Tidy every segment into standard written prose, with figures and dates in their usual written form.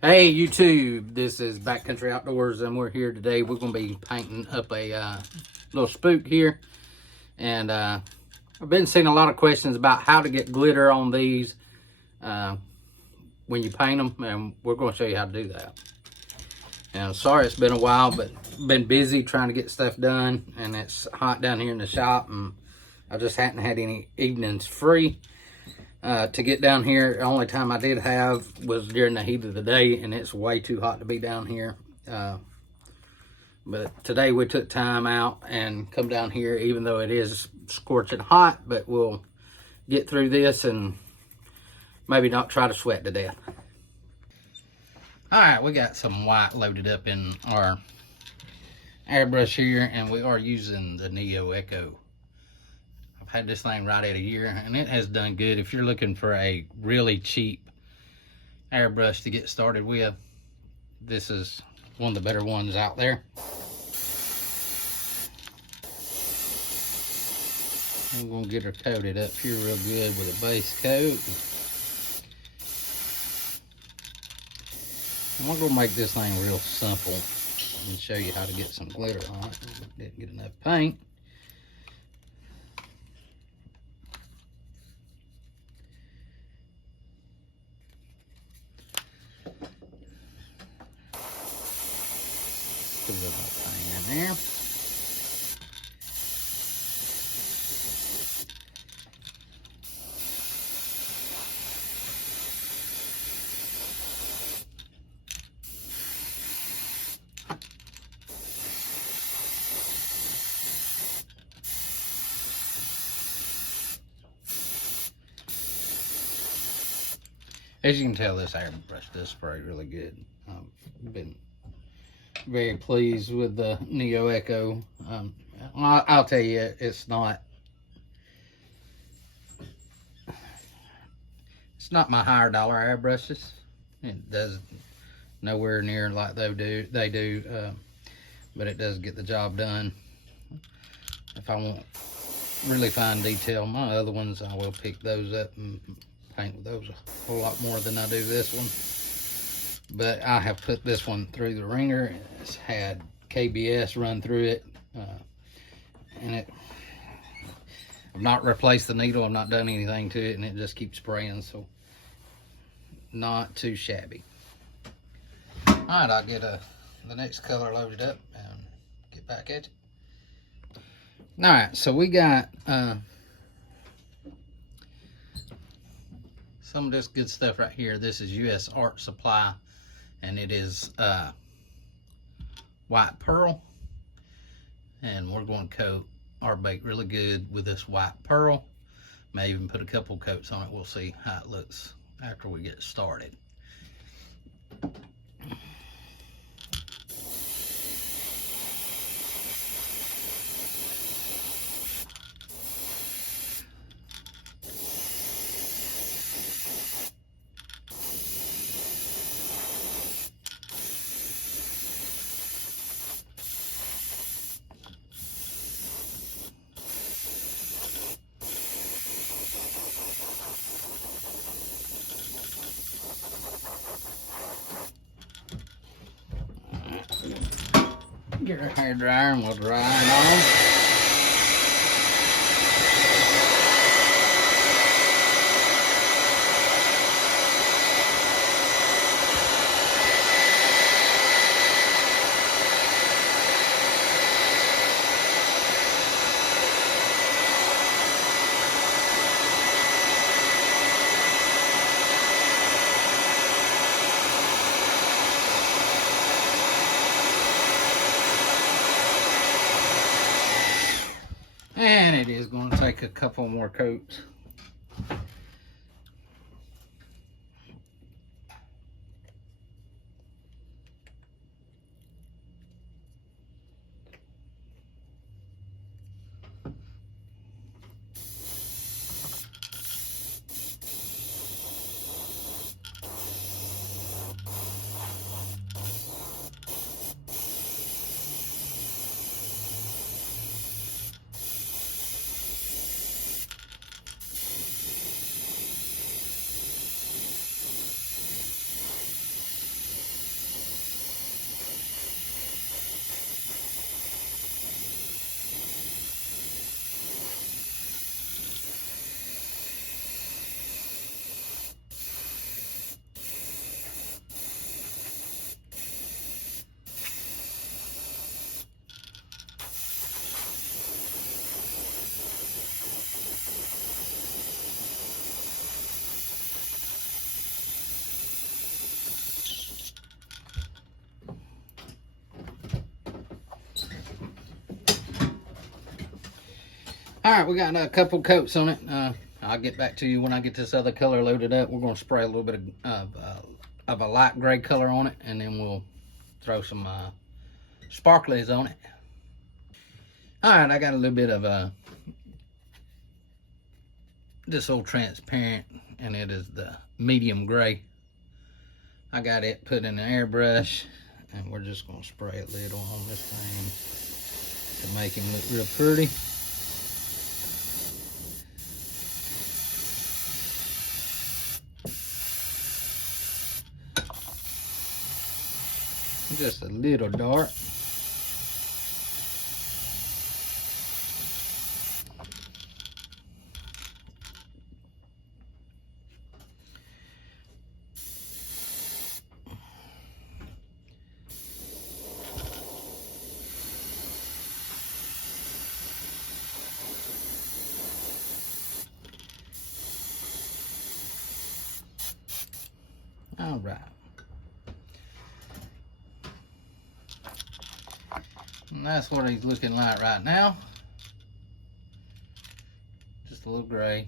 Hey YouTube, this is Backcountry Outdoors and we're here today. We're going to be painting up a little spook here. And I've been seeing a lot of questions about how to get glitter on these when you paint them, and we're going to show you how to do that. And sorry it's been a while, but been busy trying to get stuff done, and it's hot down here in the shop, and I just hadn't had any evenings free to get down here. The only time I did have was during the heat of the day, and it's way too hot to be down here. But today we took time out and come down here, even though it is scorching hot, but we'll get through this and maybe not try to sweat to death. All right, we got some white loaded up in our airbrush here, and we are using the Neo Echo. I've had this thing right at a year, and it has done good. If you're looking for a really cheap airbrush to get started with, this is one of the better ones out there. I'm gonna get her coated up here real good with a base coat. I'm gonna make this thing real simple and show you how to get some glitter on it. Didn't get enough paint. Put a little more paint in there. As you can tell, this airbrush does spray really good. I've been very pleased with the Neo Echo. I'll tell you, it's not my higher dollar airbrushes. It does nowhere near like they do, but it does get the job done. If I want really fine detail, my other ones, I will pick those up and paint with those a whole lot more than I do this one. But I have put this one through the ringer. It's had KBS run through it, and I've not replaced the needle. I've not done anything to it, and it just keeps spraying, so not too shabby. All right, I'll get the next color loaded up and get back at you. All right, so we got some of this good stuff right here. This is US Art Supply, and it is white pearl, and we're going to coat our bait really good with this white pearl. May even put a couple coats on it. We'll see how it looks after we get started. Get our hair dryer and we'll dry it on. And it is going to take a couple more coats. All right, we got a couple coats on it. I'll get back to you when I get this other color loaded up. We're going to spray a little bit of a light gray color on it, and then we'll throw some sparklies on it. All right, I got a little bit of this old transparent, and it is the medium gray. I got it put in an airbrush, and we're just going to spray a little on this thing to make him look real pretty. Just a little dark. All right. And that's what he's looking like right now. Just a little gray.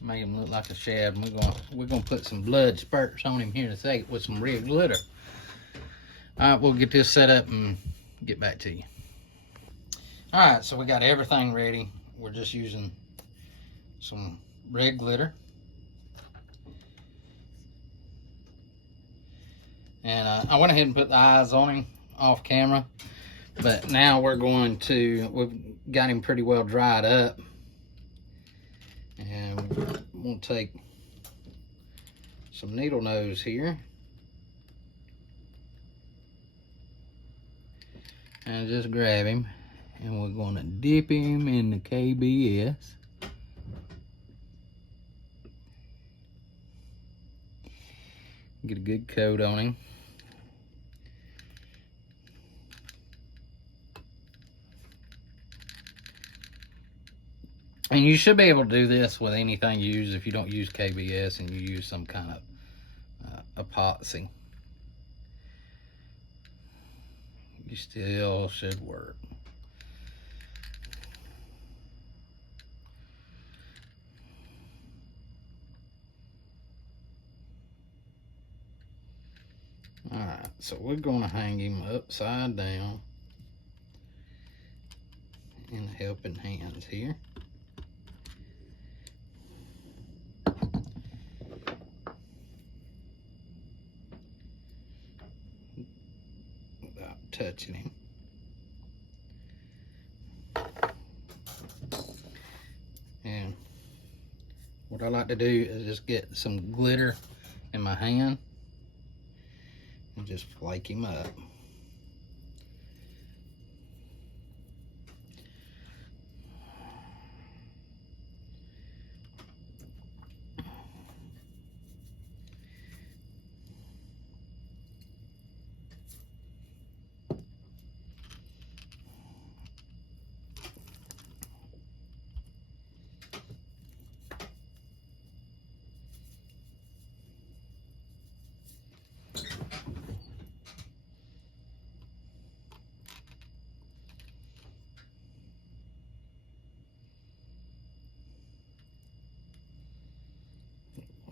Make him look like a shad. We're gonna put some blood spurts on him here in a second with some red glitter. All right, we'll get this set up and get back to you. All right, so we got everything ready. We're just using some red glitter. And I went ahead and put the eyes on him off camera. But now we've got him pretty well dried up. And we're going to take some needle nose here. And just grab him. And we're going to dip him in the KBS. Get a good coat on him. And you should be able to do this with anything you use if you don't use KBS and you use some kind of epoxy. You still should work. Alright, so we're going to hang him upside down in helping hands here. Without touching him. And what I like to do is just get some glitter in my hand and just flake him up.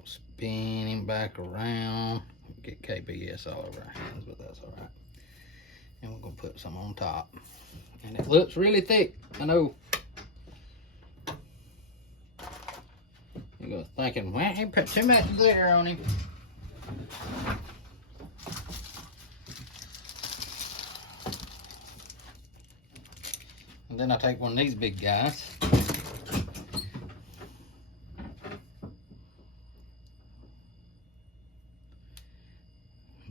Spin him back around. Get KBS all over our hands, but that's all right. And we're gonna put some on top. And it looks really thick, I know. You're thinking, well, he put too much glitter on him. And then I take one of these big guys.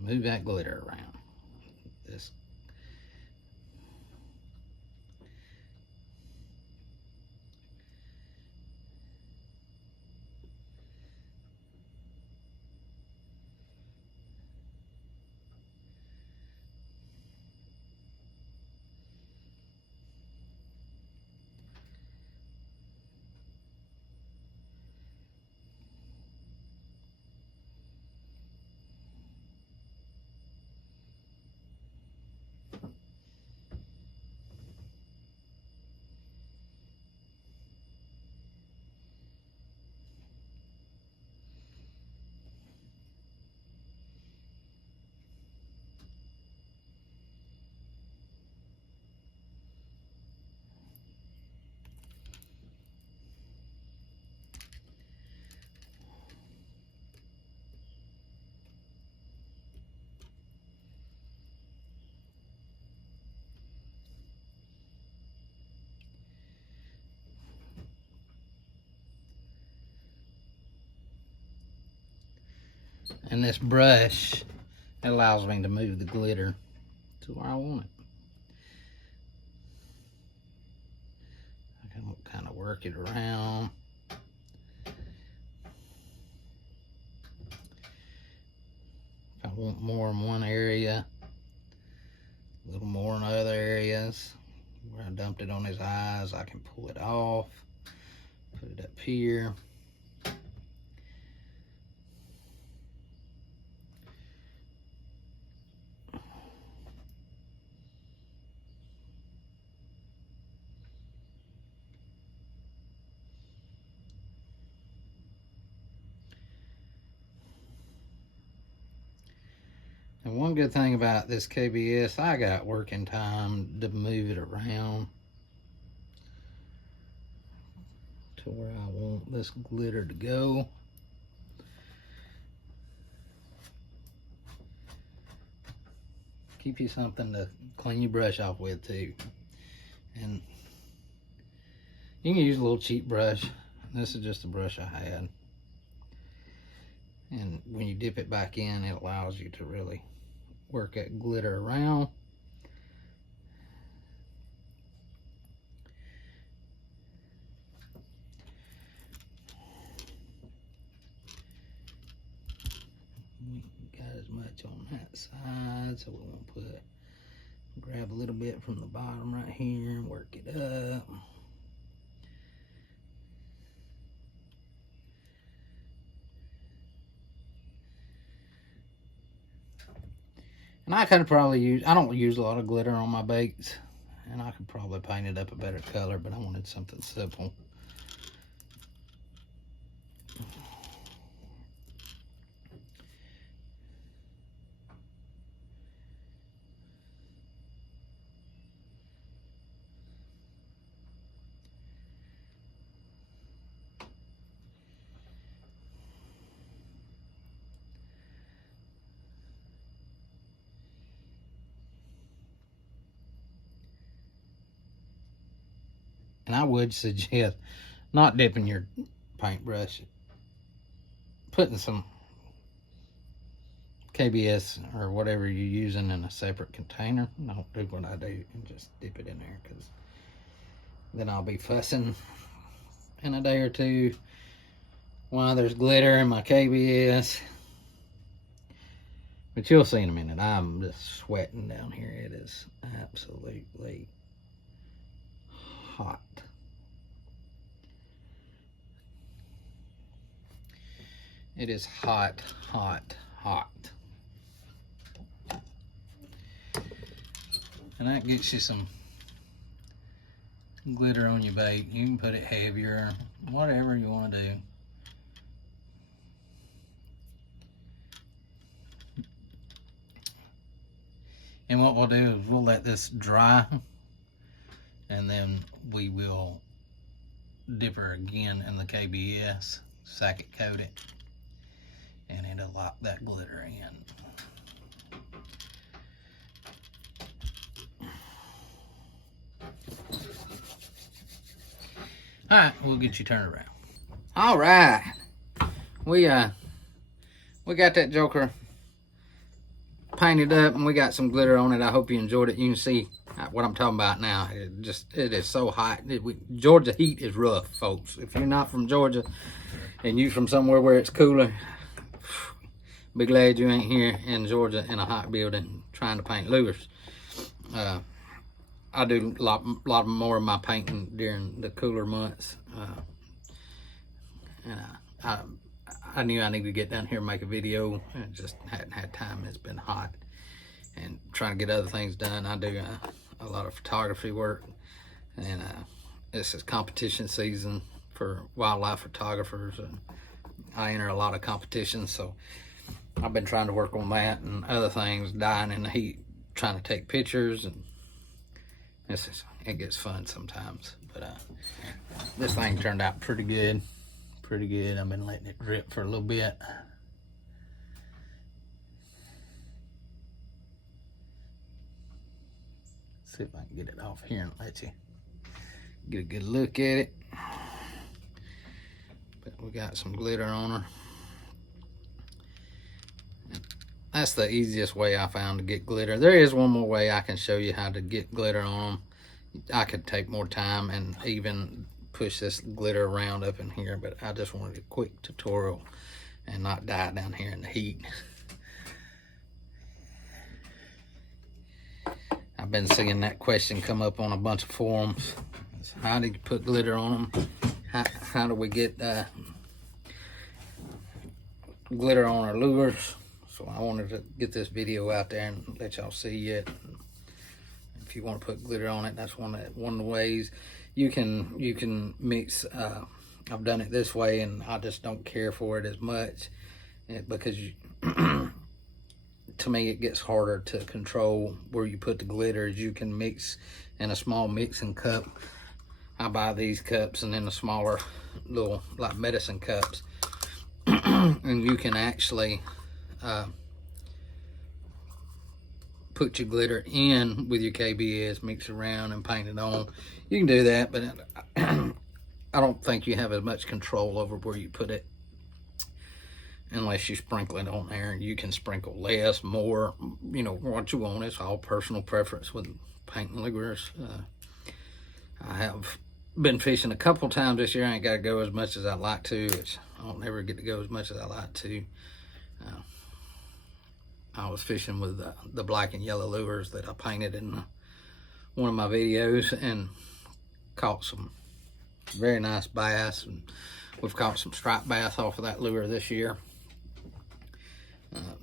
Move that glitter around. This. And this brush allows me to move the glitter to where I want it. I can kind of work it around. If I want more in one area, a little more in other areas. Where I dumped it on his eyes, I can pull it off, put it up here. And one good thing about this KBS, I got working time to move it around to where I want this glitter to go. Keep you something to clean your brush off with too. And you can use a little cheap brush. This is just a brush I had. And when you dip it back in, it allows you to really work that glitter around. We got as much on that side, so we're gonna grab a little bit from the bottom right here and work it up. And I could probably I don't use a lot of glitter on my bakes, and I could probably paint it up a better color, but I wanted something simple. And I would suggest not dipping your paintbrush, putting some KBS or whatever you're using in a separate container. Don't do what I do and just dip it in there, because then I'll be fussing in a day or two while there's glitter in my KBS. But you'll see in a minute. I'm just sweating down here. It is absolutely hot. It is hot, hot, hot. And that gets you some glitter on your bait. You can put it heavier, whatever you want to do. And what we'll do is we'll let this dry, and then we will dip her again in the KBS, sack coat it, and it'll lock that glitter in. All right, we'll get you turned around. All right, we got that joker painted up, and we got some glitter on it. I hope you enjoyed it. You can see what I'm talking about now. It is so hot. Georgia heat is rough, folks. If you're not from Georgia and you from somewhere where it's cooler, be glad you ain't here in Georgia in a hot building trying to paint lures. I do a lot more of my painting during the cooler months. And I knew I needed to get down here and make a video, and just hadn't had time. It's been hot and trying to get other things done. I do a lot of photography work, and this is competition season for wildlife photographers, and I enter a lot of competitions, so I've been trying to work on that and other things, dying in the heat, trying to take pictures, and it gets fun sometimes. But this thing turned out pretty good. Pretty good. I've been letting it drip for a little bit. See if I can get it off here and let you get a good look at it. But we got some glitter on her. that's the easiest way I found to get glitter. There is one more way I can show you how to get glitter on them. I could take more time and even push this glitter around up in here, but I just wanted a quick tutorial and not die down here in the heat. I've been seeing that question come up on a bunch of forums. How do you put glitter on them? How do we get glitter on our lures? So I wanted to get this video out there and let y'all see it. If you want to put glitter on it, that's one of the ways. You can mix. I've done it this way, and I just don't care for it as much because to me it gets harder to control where you put the glitter. As you can mix in a small mixing cup. I buy these cups and then the smaller little like medicine cups, and you can actually put your glitter in with your KBS, mix around and paint it on. You can do that, but I don't think you have as much control over where you put it unless you sprinkle it on there. And you can sprinkle less, more, you know, what you want. It's all personal preference with painting lures. I have been fishing a couple times this year. I ain't got to go as much as I like to. I don't ever get to go as much as I like to. I was fishing with the black and yellow lures that I painted in one of my videos and caught some very nice bass. And we've caught some striped bass off of that lure this year.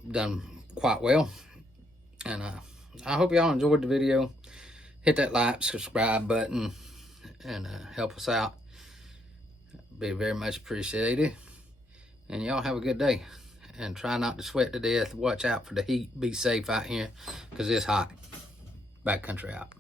Done quite well. And I hope y'all enjoyed the video. Hit that like, subscribe button, and help us out. Be very much appreciated. And y'all have a good day. And try not to sweat to death. Watch out for the heat. Be safe out here because it's hot. Backcountry out.